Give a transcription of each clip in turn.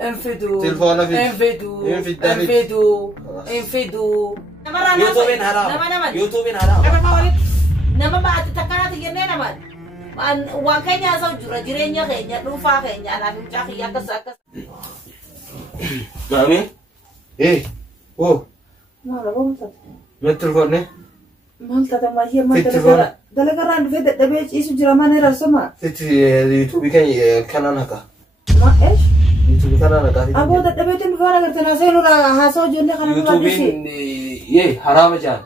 انفدوا تلفونك انفدوا انفد انفدوا انفدوا يوتيوبين حرام يوتيوبين حرام nama baati takkanaa tiyyannee naman waan keenya haasa'u jira jireenya keenya dhuunfaa keenya alaaf mucaa kiyya akkas Gami? Oh. maala boomta Metrofone? maalta tamaayyee maalta dalagaraan dhufee dadhabee ciisu jira mana raasuma Sitti YouTube kanan haka. ma eesh YouTube kanan haka. aboo dadhabeetiin dhufaan agartan haasa'u ijoollee kana YouTubein harama jaan.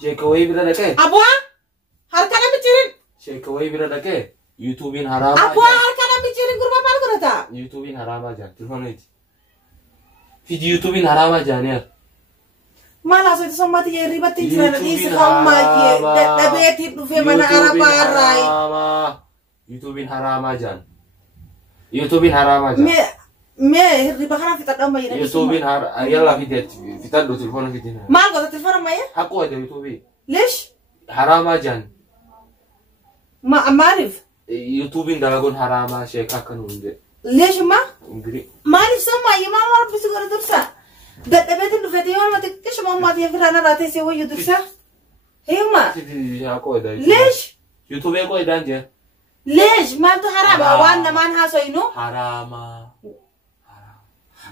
Sheekawee bira dhaqee. aboo harka namni jirin Sheekawee bira dhaqee YouTubein harama. aboo harka namni jirin gurba maal godhata YouTubein harama jaan. Telefoneeti. Fiji YouTubein harama jaan yaar. maal haasa'u sommaati yerri batti jira dhiisi kaa'umaayyee dadhabeetiin dhufee mana arabaa irraayi YouTubein harama jaan. YouTubein harama jaan. me riba kana fitadha ma yene YouTubein yalla fidet fitaddo telefona fitina. maal godha telefona ma ye Haqu wada YouTube. leesh Harama jaan. ma maarif YouTubein dalagon harama sheeka kan hunde. leesh ma Ingri. maarif somma ye maal war bisu gara dursa dadhabeetiin dhufee yoo mate kish mammaati ye firana raatee se wayyu dursa hima Sidi haqu wada. leesh YouTube ko idan je. leesh maal tu harama waan namaan haasoynu Harama.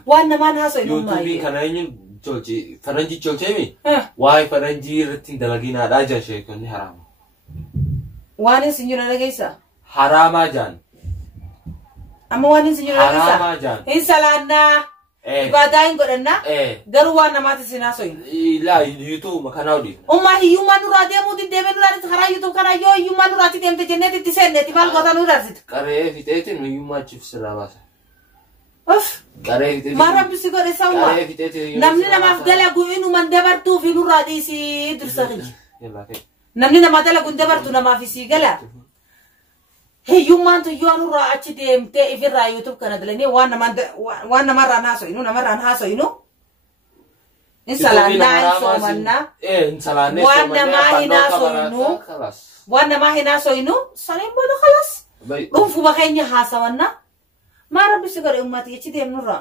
waan namaan haasoynu YouTube kana yin jolchi faranji jolchemi. eh Why faranji irratti dalagina da ja sheekonni harama. waan sinjuna dhageessa Harama jaan. amma waan sinjuna dhageessa Harama jaan. hin salaannaa ibaadaa hin godhannaa garuu waan namaati sin haasoynu La YouTube makana odi. umma hiyyummaa nurraa deemuu diddeeme nurraa karaa YouTube karaa yoo hiyyummaa nurraatti deemte jenneeti itti seenneeti maal goota nu darsit Qaree fixeetiin hiyyummaa chifsirraa baasa. of Qaree fixeetiin. maaraan bisi godhe sawwa Qaree fixeetiin. namni namaaf dalagu inuman dabartuu fi nurraa dhiisii dursa kiyya Yalla kee. namni nama dalagu hin dabartu namaaf isii gala hiyyummaan tu yoo nurraa achi deemtee ifirraa YouTube kana dalanii waan namarraan haasoynu in salaannaa in soomannaa In salaannee waan namaa hin haasoynu waan namaa hin haasoynu saniin booda kalas dhuunfuma keenya haasawannaa maa rabbi si godhe ummati jechi deemnurraa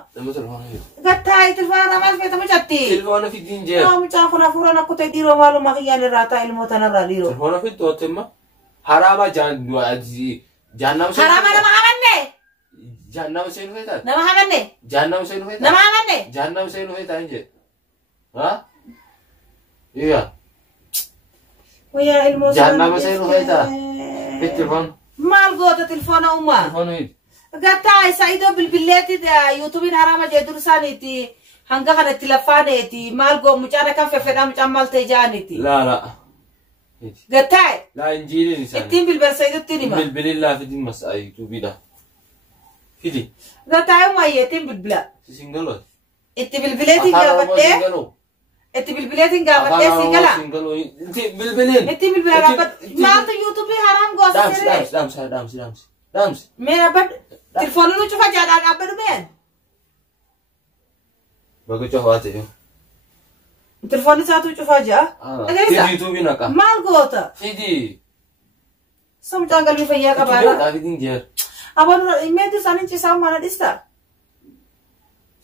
gattaa tilfaana namaas feetama jatti Telefoona fitiin jee. mucaan kun hafuuraan akka ta'e dhiiroo maaluma kiyyaan irraa ta'a ilmoota narraa dhiiroo Telefoona fitu otemma. Harama jahannam seen. harama nama hamanne Jahannam seen feetaa. nama hamanne Jahannam seen feetaa. nama hamanne Jahannam seen feetaa inje. Ha? Iya. wayyaa ilmoo Jahannama seen feetaa. Fit telefoon. maal goota tilfoona ummaa Telefoona hit. gattaa isa idoo bilbileetti yuutuubiin harama jee dursaaniiti hanga kanatti lafaaneeti maal goo mucaan akkan feffedhaa mucaan maal ta'e jaaniiti La. gattaa La injiilin isaan. ittiin bilbilsa idottiin hima Bilbilillaa fitin mas'aa YouTubeidha. Fiti. gattaa umayyee ittiin bilbila Singaloot. itti bilbileetiin gaafadhee itti bilbileetiin gaafadhee si gala Bilbilin. itti bilbila gaafadhe maaltu yuutuubii haram goosa jedhee Dams. mee rabbad tilfoonii nu cufa jaadhaa dhaabbadhu meen Baga cufaate yo. tilfoonii isaatu cufaa jaa Fidi YouTube naqa. maal goota Fidi. samcaan qalbii fayyaa qabaadha Fidin jeer. abon imeetu isaanii ciisaa mana dhista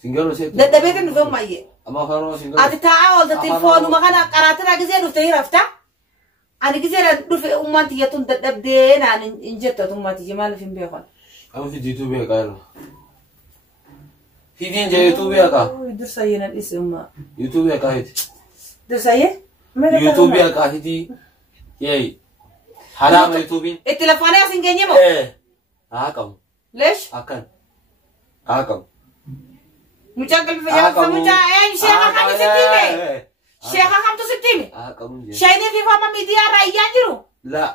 Singalo seetu. dadhabeetiin dhufe umayyee Ama faroo singalo. ati taa'aa oolta tilfoonuma kana qaraatirraa gizee dhufte hirafta ani gizee dhufe ummaan tiyyatuun dadhabdee naan hin jettu ummaa tiyya maaliif hin beekon Ama fidi YouTube qaalo. Fidin je YouTube qaal. dursayyee nan dhise ummaa YouTube qaal. dursayyee YouTube qaal fidi. Yey. Harama YouTube. itti lafaanee asin geenye moo Akam. leesh Akan. Akam. mucaan qalbii fayyaa qabu mucaa sheekha kamtu sittime sheekha kamtu sittime Akam je. shayinii fi fama miidiyaa irraa iyyaa jiru La.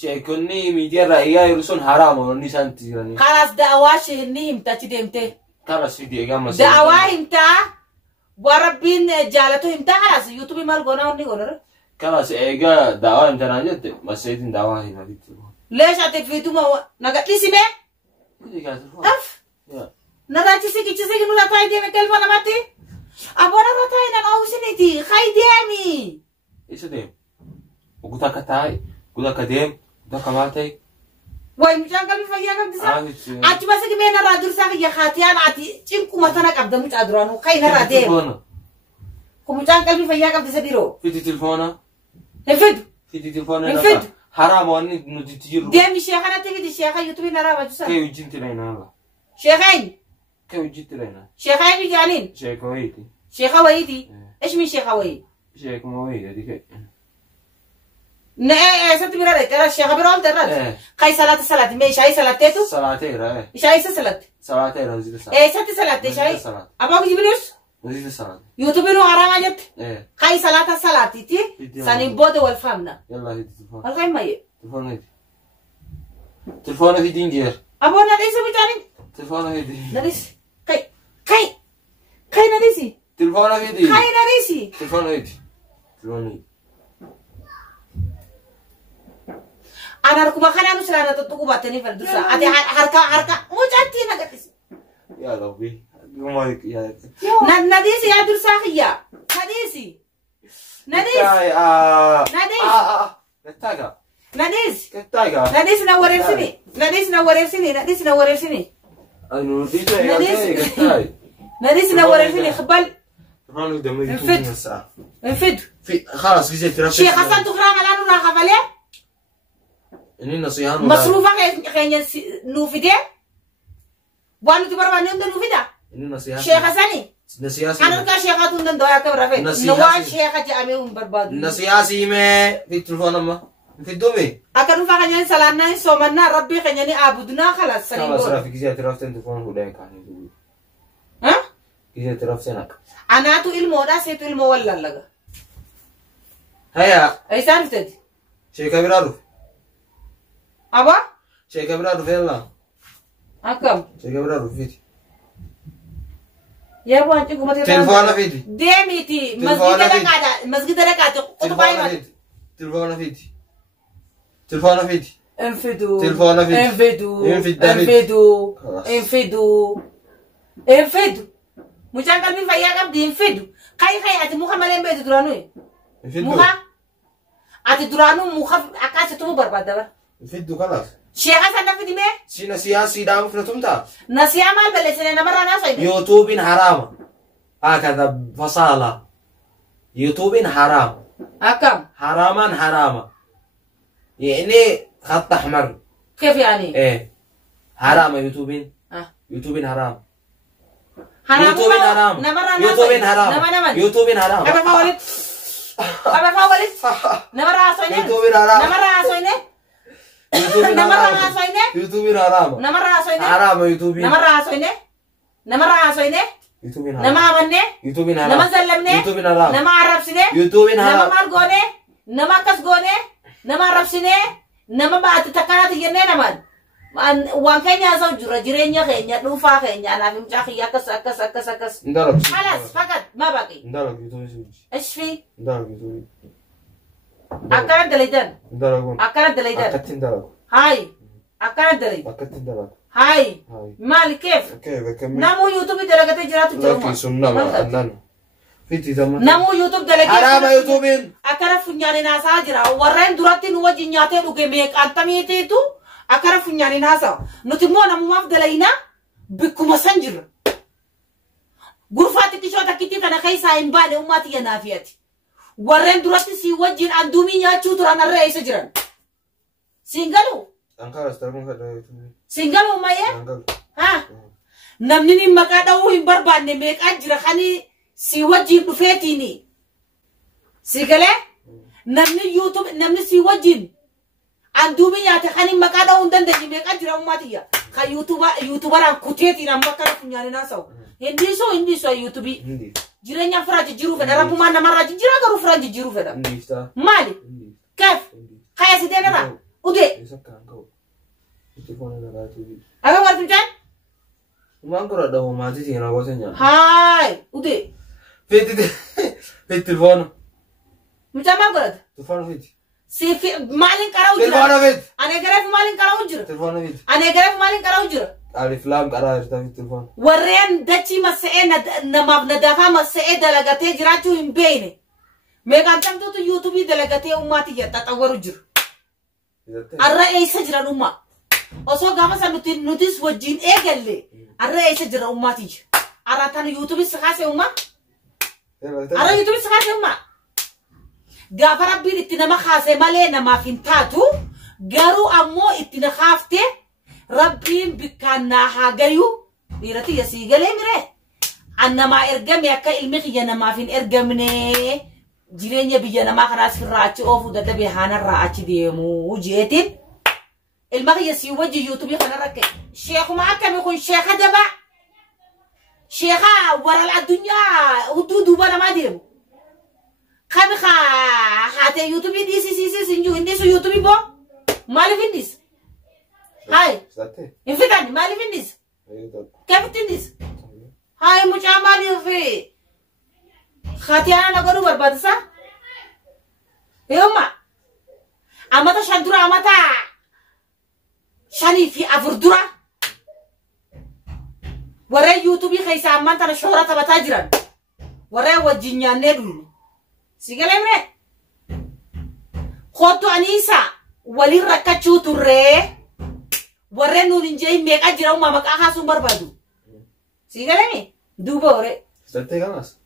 Sheekonni miidiyaa raayyaa yeroo sun harama wanni isaan tiranii. kanaas da'awaa shehinni himta achi deemtee Karas fidi eegama. da'awaa himtaa warabbiin jaalatu himtaa kanaas yuutuubii maal goonaa wanni goonara Karas eega daawaa himtanaa jette maseetiin daawaa himatitti. leesh ati fiituma nagadhiisime af naraachisi kichisi kinu lataa deeme telefoona matti aboona lataa nan oowusiniti hay deemi Isa deem. Guutaa akka taa'e, guutaa akka deem, guutaa akka maal ta'e. واي مجان قلبي فيا قبل سا أتي بس كمان رادر ساق يا خاتيان أتي تيمكو مثلا قبل مش أدرانو كاين رادير كم مجان قلبي فيا قبل سديرو في تلفونه نفيد في تلفونه نفيد حرام واني نتجير ديم شيخنا تبي دي شيخ يوتيوب نرى بجوسا كيف جنت لنا الله شيخين كيف جنت لنا شيخين بيجانين شيخ ويدي شيخ ويدي إيش من شيخ ويد شيخ مويد هذيك نه ست بیرا ترى الشيخ بيرول ترى كاي صلاة مي شاي صلاة تيتو صلاتي شاي صلاة صلاتي رزيد صلاة ست صلاة شاي أبغى جبريس رزيد صلاة يوتيوب إنه حرام أجت كاي صلاة تي سني بود والفهمنا يلا هدي تلفون الغي ما ي تلفون هدي تلفون في دينجر أبغى نديس بيجانين تلفون هدي نديس كاي نديسي تلفون في دي كاي نديسي تلفون هدي تلفون هدي أنا ركوب خانة نسرانة تتوقع باتني فردوسا أدي حركة مجاتي نقدس يا ربي قومك يا نديسي يا درسا خيا نديس كتاجا نديس نورسني أنا رديته يا كتاي نديس نورسني خبل رانو دمي انفد في خلاص جيت ترى شيخ حسن تخرام الآن وراح خبله إني نصيحة مصروفة خير نوفيده وانو تبرع بانيهم ده نوفيده إني نصيحة شيخ حسني نصيحة أنا كا شيخ هاتون ده دويا كبر فين نوان شيخ جامعهم برباد نصيحة سيمة في التلفون أما في الدومي أكنو فاكني سلامنا سومنا ربي خنيني عبدنا خلاص سنين خلاص رافي كذا ترافتن تلفون هو ده كان يقول ها كذا ترافتنك أنا تو علمه ده سيتو علمه ولا لغا هيا أي سالفتي شيء كبير عارف أبا شيء كبير عارف يلا أكم شيء كبير عارف فيدي يا أبو أنت قوم تلفون تلفون فيدي ديميتي مسجد ده قاعد قطباي تلفون فيدي تلفون فيدي انفدو تلفون فيدي انفدو مجان قلبي فيا قبل انفدو خاي أتي مخا ملين بيت درانو مخا أتي درانو مخا أكاسة تو برباد دبر انفدو خلاص شيخ حسن نفدي مي سي نسيها سي دام فنتمتا نسيها مال بلسنا نمر أنا صيد يوتيوب حرام هكذا فصالة يوتيوب حرام أكم حراما يعني خط أحمر كيف يعني إيه حرام يوتيوب حرام حرام يوتيوب حرام يوتيوب حرام يوتيوب حرام أبى فاولت نمر أسوينه يوتيوب حرام نمر أسوينه يوتيوب حرام نمر أسوينه حرام يوتيوب نمر أسوينه يوتيوب نما عملنه يوتيوب حرام نما زلمنه يوتيوب حرام نما عربسنه يوتيوب حرام نما مالغونه نما كسغونه نما عربسنه نما بعد تكانات ينه نمان وان كينيا زو جرجرينيا كينيا دوفا كينيا انا فهمت اخي كس ندرك خلاص فقط ما باقي ندرك يوتيوب ايش في ندرك يوتيوب اكرد دليدن ندرك اكرد دليدن اكتن درك هاي اكرد دليد اكتن درك هاي مال كيف نمو يوتيوب دلغت جرات جرم لكن سنة ما أنن فيتي تمام نمو يوتيوب دلغت حرام يوتيوبين أكره فنياني ناسا جرا ورين دوراتي نوا جنياتي دوكي ميك أنتميتي تو أكره فنياني ناسا نتمو نمو مفدلينا بكم سنجر غرفاتي تشوتا كتي تنا خيسا إنبالي أماتي ينافياتي ورين دوراتي سي وجين أندومي يا تشوترانا الرئيس جران سينغالو أنكار استرمون كذا يوتيوب سينغالو مايا ها نمني مكادا وين بربان ميك أجر خاني سي وجين بفيتيني سيكله نمني يوتيوب نمني سي وجين أندومي يا تخاني مكادا وندن دني ميك أجر أماتي خا يوتيوبران كتيتي نام مكادا فنياني ناسو هندي سو يوتيوبي جيرانيا فراج جيرو فدا ربما نمراج جيرا غرو فراج جيرو فدا مالي كيف خايا سيدنا را ودي أنا ورد جان ما أقول هذا هو ما تيجي هنا وسنجا هاي ودي في التلفون متى ما قلت تلفون فيدي في مالين كراو جرا تلفون فيدي أنا قرأت مالين كراو جرا تلفون فيدي أنا قرأت مالين كراو جرا الفلام قرأت في التلفون ورين دتشي مسئة نما ندافع مسئة دلقتي جراتو إمبيني ميكان تمتو يوتيوب دلقتي أماتي يتطور جرا الرئيس جرا أمة osoo gaafa san nutis wajjin eegalle arra eessa jira ummatichi aratan YouTube sakase umma arra YouTube sakase umma gaafa rabbiin itti nama khaase malee nama fintaatu garu ammoo itti na khaafte rabbiin bikkaanna hagayu dirati yasigale mire annama ergame akka ilmi khiyya nama fin ergamne jireenya biyya nama kharaas firraachi ofu dadabe hanarra achi deemu jeetin ilma khiyya si waji YouTube khanarake sheekhu ma akami kun sheekha daba sheekha wara al-dunya hududu bala ma deemu خامي خاتي يوتيوب دي سي سنجو هندي سو يوتيوب بو مالي فينديس هاي انفتاني مالي فينديس كيف تنديس هاي مش عمالي في خاتي انا نقولوا برباد صح يوما امتا شندورا امتا شاني في افردورا ورا يوتيوب خيسا امتا شهرة بتاجرا ورا وجينيا ندلو سيجلمه خطو أنيسا ولي ركّتشو ترى ورّنو نجاي ميك أجرا وما مك أخاسون بربادو سيجلمه دوباره ستة خلاص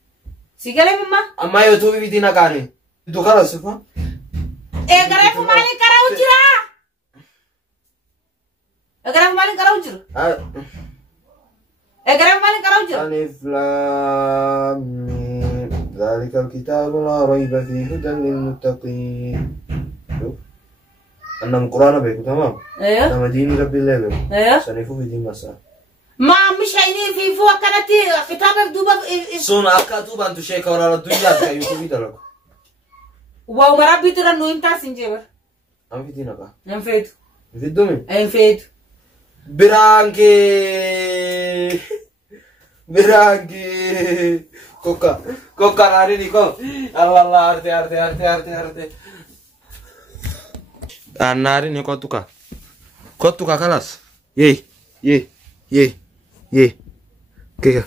سيجلمه ما أما يوتيوب فيدينا كاري دو خلاص فا غرف مالي كراو جرا غرف مالي كراو جرا غرف مالي كراو جرا ألف لام ذلك الكتاب لا ريب فيه هدى للمتقين أنا القرآن بيكو تمام أيوه تمام ديني ربي الليل أيوه سنفو في دين مساء ما مش عيني في فوق كانت كتابك دوبا سون أكاتو بانتو شيكا ورا الدنيا تايو في دلوك واو مربي ترى نو انت سنجبر أم في دينك انفيد في الدومي انفيد برانكي برانكي كوكا ناري نيكو الله أرتي ناري نيكو توكا خلاص يه كيكا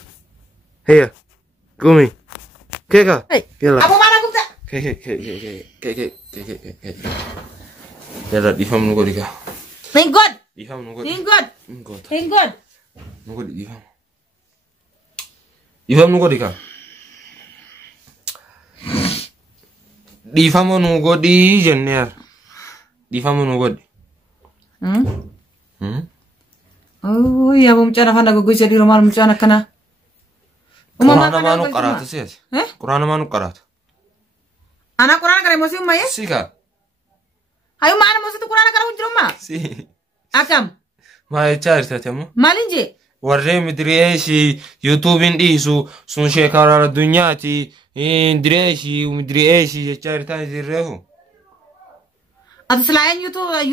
هيا قومي كيكا يلا أبو مانا قمت كيكا يلا ديفهم نقول لك Thank God ديفهم نقول Thank God نقول ديفهم نقول لك ديفهم نقول دي جنير ديفهم نقول Oh ya bum cana fana gugu jadi romal bum cana kana. Quran manu qarat sih. Quran manu qarat. Anak Quran kare mosi umma ya? Si ka. Ayo mana mosi tu Quran kare unjur umma? Si. Akam. Ma char ta temu. Malinje. Warre midriyeshi YouTube indisu sun shekara dunyati midriyeshi char ta zirrehu. At selain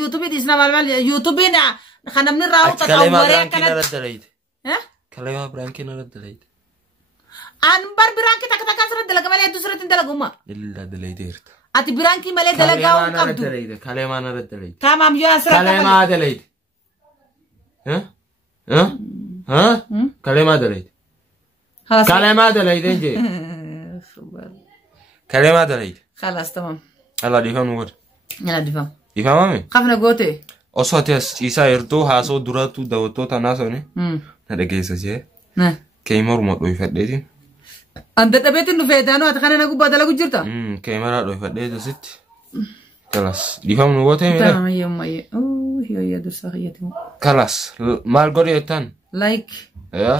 YouTube di sana mal YouTube na خنا من الراو تطوري كانت كلمة برانكين رد دليد أنبر برانكي تك سرد دلك مالي دوسرة دلكوما إلا دليديرت أتي برانكي مالي دلكاو كابدو كلمة أنا رد دليد تمام يو أسرع كلمة دليد ها كلمة دليد كلمة دليد إنجي كلمة دليد خلاص تمام الله ديفهم نقول يلا ديفهم ديفهم خفنا قوتي أصواتيس إيسا يرتو هاسو دراتو دوتو تناسوني نرجيس أشياء كيمر ما روي فديتين أنت تبيت إنه فيدانو أتخاننا نقول بدل أقول جرتا كيمر روي فديتو ست خلاص ديفهم نقوتي مين تمام يوم ماي هي درس خياتي خلاص مالغوريتان لايك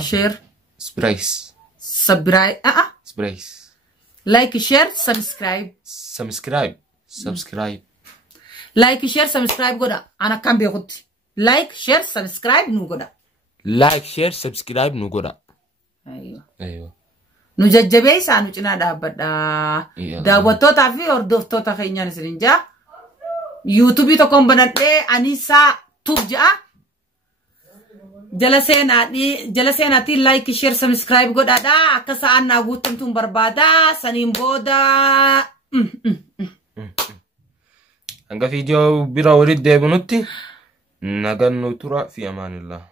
شير سبرايس سبرايس لايك شير سبسكرايب لايك شير سبسكرايب قدا أنا كم بيقول لايك شير سبسكرايب نقدا لايك شير سبسكرايب نقدا أيوة نججبي سانو جنا دابدا دابوتو تافي أردوفتو تخينيا نسرينجا يوتيوب تكون بنادي أنيسا توبجا جلسنا تي لايك شير سبسكرايب قدا دا كسان ناقوتم توم بربادا سنين بودا Hanga video bira warid deebinutti nagaan nu tura fi amaan illah.